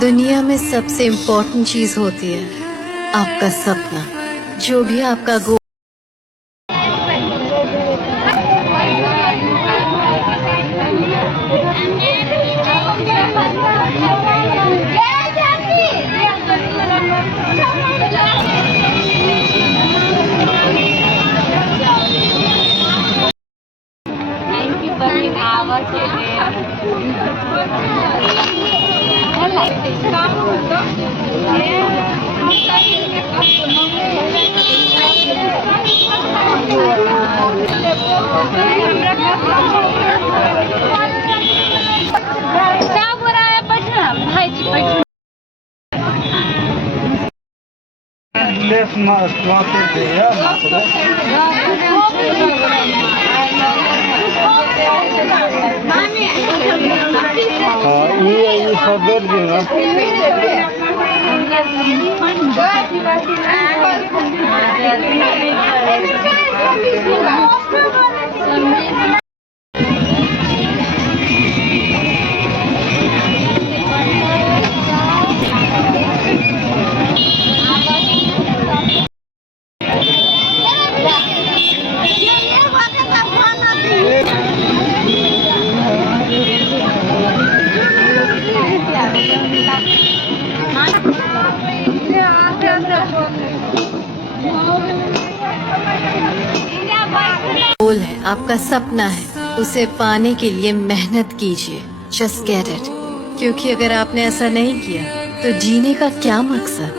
दुनिया में सबसे इम्पोर्टेंट चीज होती है आपका सपना। जो भी आपका गोल ये सब दे देना। गोल है, आपका सपना है, उसे पाने के लिए मेहनत कीजिए। Just get it. क्योंकि अगर आपने ऐसा नहीं किया तो जीने का क्या मकसद?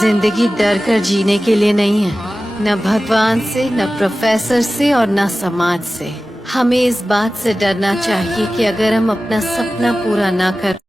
जिंदगी डर कर जीने के लिए नहीं है, न भगवान से, न प्रोफेसर से और न समाज से। हमें इस बात से डरना चाहिए कि अगर हम अपना सपना पूरा ना कर